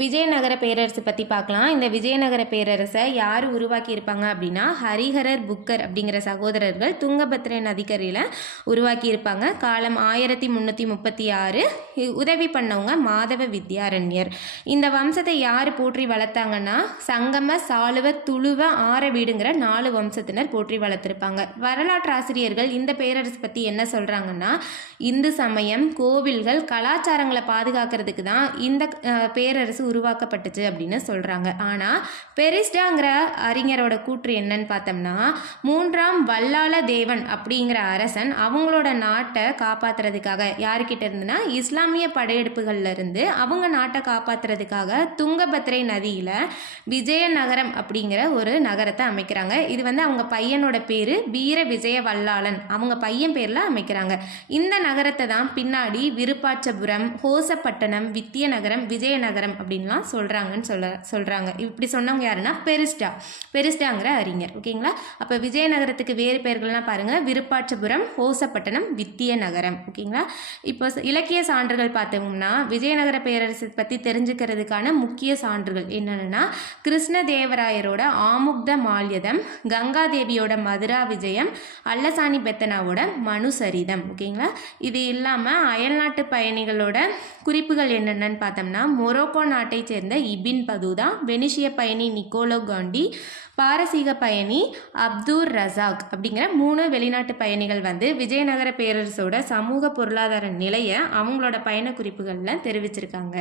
விஜயநகர பேரரசு பற்றி பார்க்கலாம். இந்த விஜயநகர பேரரசை யார் உருவாக்கியிருப்பாங்க அப்படின்னா ஹரிஹரர் புக்கர் அப்படிங்கிற சகோதரர்கள் துங்கபத்ரை நதிக்கரையில் உருவாக்கியிருப்பாங்க. காலம் 1336. உதவி பண்ணவங்க மாதவ வித்யாரண்யர். இந்த வம்சத்தை யார் போற்றி வளர்த்தாங்கன்னா சங்கம, சாளுவ, துளுவ, ஆரவீடுங்கிற 4 வம்சத்தினர் போற்றி வளர்த்துருப்பாங்க. வரலாற்று ஆசிரியர்கள் இந்த பேரரசு பற்றி என்ன சொல்கிறாங்கன்னா இந்து சமயம், கோவில்கள், கலாச்சாரங்களை பாதுகாக்கிறதுக்கு தான் இந்த பேரரசு உருவாக்கப்பட்டுச்சு அப்படின்னு சொல்கிறாங்க. ஆனால் பெரிஸ்டாங்கிற அறிஞரோட கூற்று என்னன்னு பார்த்தோம்னா 3ஆம் வல்லாள தேவன் அப்படிங்கிற அரசன் அவங்களோட நாட்டை காப்பாற்றுறதுக்காக யார்கிட்ட இருந்துன்னா இஸ்லாமிய படையெடுப்புகள்ல இருந்து அவங்க நாட்டை காப்பாற்றுறதுக்காக துங்கபத்ரை நதியில் விஜயநகரம் அப்படிங்கிற ஒரு நகரத்தை அமைக்கிறாங்க. இது அவங்க பையனோட பேர் வீர விஜய வல்லாளன், அவங்க பையன் பேரில் அமைக்கிறாங்க. இந்த நகரத்தை தான் பின்னாடி விருப்பாட்சபுரம், ஹோசப்பட்டணம், வித்தியநகரம், விஜயநகரம் அப்படின்லாம் சொல்கிறாங்கன்னு சொல்கிறாங்க. இப்படி சொன்னவங்க யாருன்னா பெரிஸ்டாங்கிற அறிஞர். ஓகேங்களா? அப்போ விஜயநகரத்துக்கு வேறு பெயர்கள்லாம் பாருங்கள், விருப்பாட்சபுரம், ஹோசப்பட்டணம், வித்தியநகரம். ஓகேங்களா? இப்போ இலக்கிய சான்றுகள் பார்த்தோம்னா விஜயநகர பேரரசு பற்றி தெரிஞ்சுக்கிறதுக்கான முக்கிய சான்றுகள் என்னென்னா கிருஷ்ணதேவராயரோட ஆமுக்த மால்யதம், கங்காதேவியோட மதுரா விஜயம், அல்லசாணி பெத்தனாவோட மனுசரிதம். ஓகேங்களா? இது இல்லாமல் அயல்நாட்டு பயணிகளோட குறிப்புகள் என்னென்னு பார்த்தோம்னா மொரோக்கோ நாட்டை சேர்ந்த இபின் பதூதா, வெனிஷிய பயணி நிக்கோலோ காண்டி, பாரசீக பயணி அப்துர் ரசாக் அப்படிங்கிற 3 வெளிநாட்டு பயணிகள் விஜயநகர பேரரசோட சமூக பொருளாதார நிலையை அவங்களோட பயண குறிப்புகளில் தெரிவிச்சிருக்காங்க.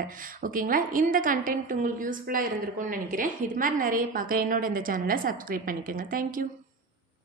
ஓகேங்களா? இந்த கண்டென்ட் உங்களுக்கு யூஸ்ஃபுல்லாக இருந்திருக்கும்னு நினைக்கிறேன். இது மாதிரி நிறைய பார்க்க என்னோட இந்த சேனலை சப்ஸ்கிரைப் பண்ணிக்கோங்க. தேங்க்யூ.